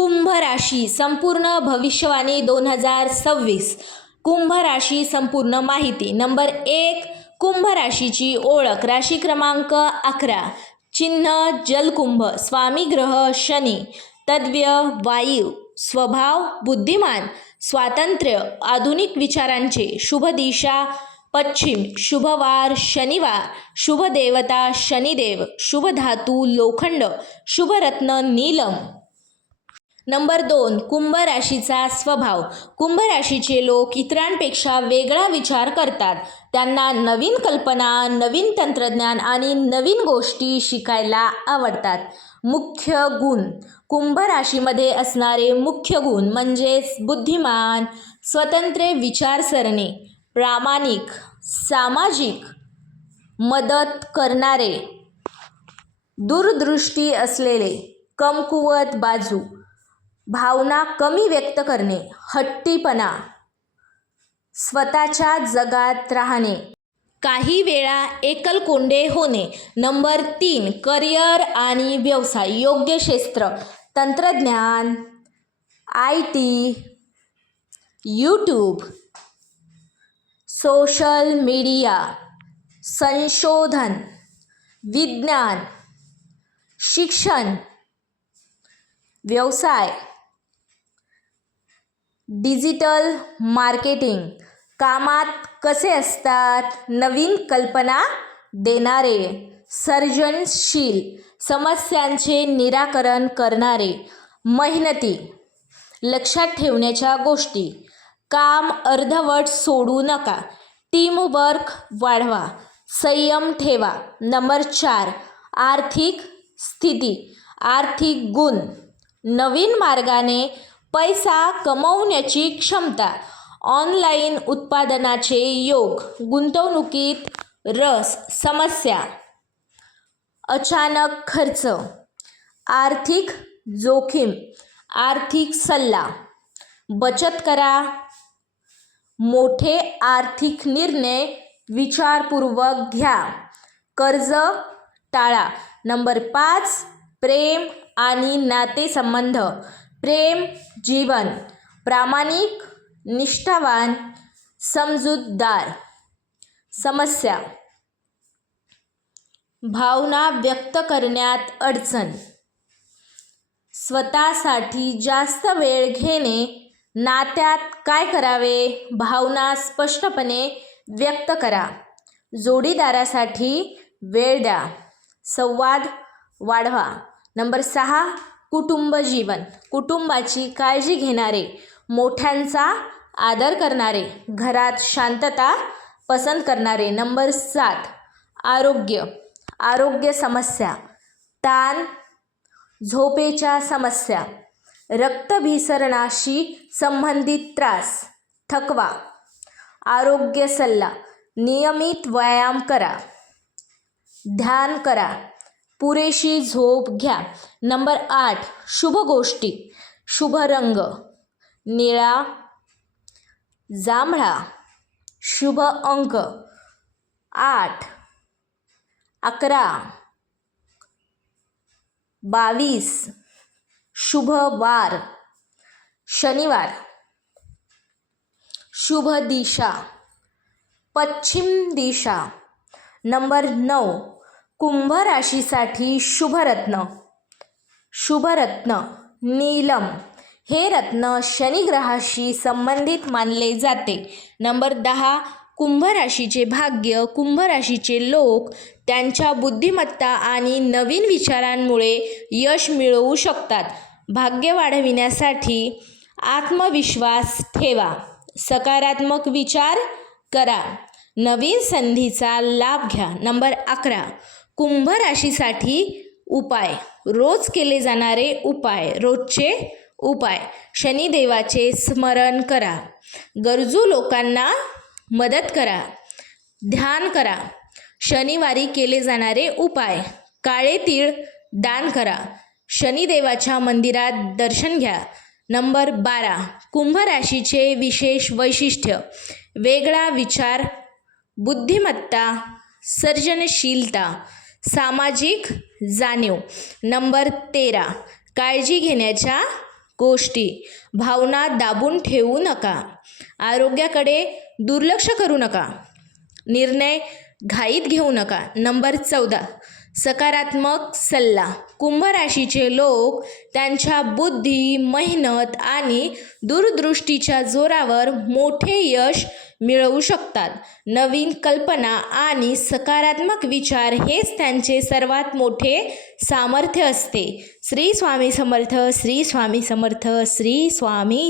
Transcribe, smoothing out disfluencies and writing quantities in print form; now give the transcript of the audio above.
कुंभ राशी संपूर्ण भविष्यवाणी 2026. कुंभ राशी संपूर्ण माहिती. नंबर 1, कुंभ राशीची ओळख. राशी क्रमांक 11. चिन्ह जलकुंभ. स्वामी ग्रह शनी. तद्व्य वायू. स्वभाव बुद्धिमान. स्वातंत्र्य. आधुनिक विचारांचे. शुभ दिशा पश्चिम. शुभ वार शनिवार. शुभ देवता शनिदेव. शुभ धातू लोखंड. शुभ रत्न नीलम. नंबर 2, कुंभ राशीचा स्वभाव. कुंभ राशीचे लोक इतरांपेक्षा वेगळा विचार करतात. त्यांना नवीन कल्पना, नवीन तंत्रज्ञान आणि नवीन गोष्टी शिकायला आवडतात. मुख्य गुण. कुंभ राशीमध्ये असणारे मुख्य गुण म्हणजेच बुद्धिमान, स्वतंत्र विचारसरणी, प्रामाणिक, सामाजिक, मदत करणारे, दूरदृष्टी असलेले, कमकुवत बाजू, भावना कमी व्यक्त करणे, हट्टीपणा, स्वतःच्या जगात राहणे, काही वेळा एकलकोंडे होणे. नंबर 3, करिअर आणि व्यवसाय. योग्य क्षेत्र. तंत्रज्ञान, IT, यूट्यूब, सोशल मीडिया, संशोधन, विज्ञान, शिक्षण, व्यवसाय, डिजिटल मार्केटिंग. कामात कसे असतात? नवीन कल्पना देणारे, सर्जनशील, समस्यांचे निराकरण करणारे, मेहनती, लक्षात ठेवण्याच्या गोष्टी. काम अर्धवट सोडू नका. टीमवर्क वाढवा. संयम ठेवा. नंबर 4, आर्थिक स्थिती. आर्थिक गुण. नवीन मार्गाने पैसा कमवण्याची क्षमता. ऑनलाईन उत्पादनाचे योग. गुंतवणुकीत रस. समस्या. अचानक खर्च. आर्थिक जोखीम. आर्थिक सल्ला. बचत करा. मोठे आर्थिक निर्णय विचारपूर्वक घ्या. कर्ज टाळा. नंबर 5, प्रेम आणि नातेसंबंध. प्रेम जीवन. प्रामाणिक, निष्ठावान, समजूतदार. समस्या. भावना व्यक्त करण्यात अडचण. स्वतःसाठी जास्त वेळ घेणे. नात्यात काय करावे? भावना स्पष्टपणे व्यक्त करा. जोडीदारासाठी वेळ द्या. संवाद वाढवा. नंबर 6, कुटुंब जीवन. कुटुंबाची काळजी घेणारे, मोठ्यांचा आदर करणारे, घरात शांतता पसंत करणारे. नंबर 7, आरोग्य. आरोग्य समस्या. ताण, झोपेच्या समस्या, रक्तभिसरणाशी संबंधित त्रास, थकवा. आरोग्य सल्ला. नियमित व्यायाम करा. ध्यान करा. पुरेशी झोप घ्या. नंबर 8, शुभ गोष्टी. शुभ रंग निळा, जांभळा. शुभ अंक 8, 11, 22. शुभ वार शनिवार. शुभ दिशा पश्चिम दिशा. नंबर 9, कुंभ राशीसाठी शुभरत्न. शुभरत्न नीलम. हे रत्न शनिग्रहाशी संबंधित मानले जाते. नंबर 10, कुंभ राशीचे भाग्य. कुंभ राशीचे लोक त्यांच्या बुद्धिमत्ता आणि नवीन विचारांमुळे यश मिळवू शकतात. भाग्य वाढविण्यासाठी आत्मविश्वास ठेवा. सकारात्मक विचार करा. नवीन संधीचा लाभ घ्या. नंबर 11, कुंभ राशीसाठी उपाय. रोज केले जाणारे उपाय. रोजचे उपाय. शनिदेवाचे स्मरण करा. गरजू लोकांना मदत करा. ध्यान करा. शनिवारी केले जाणारे उपाय. काळे तीळ दान करा. शनिदेवाच्या मंदिरात दर्शन घ्या. नंबर 12, कुंभ राशीचे विशेष वैशिष्ट्य. वेगळा विचार, बुद्धिमत्ता, सर्जनशीलता, सामाजिक जाणीव. नंबर 13, काळजी घेण्याच्या गोष्टी. भावना दाबून ठेवू नका. आरोग्याकडे दुर्लक्ष करू नका. निर्णय घाईत घेऊ नका. नंबर 14, सकारात्मक सल्ला. कुंभ राशीचे लोक त्यांच्या बुद्धी, मेहनत आणि दूरदृष्टीच्या जोरावर मोठे यश मिळवू शकतात. नवीन कल्पना आणि सकारात्मक विचार हेच त्यांचे सर्वात मोठे सामर्थ्य असते. श्री स्वामी समर्थ, श्री स्वामी समर्थ, श्री स्वामी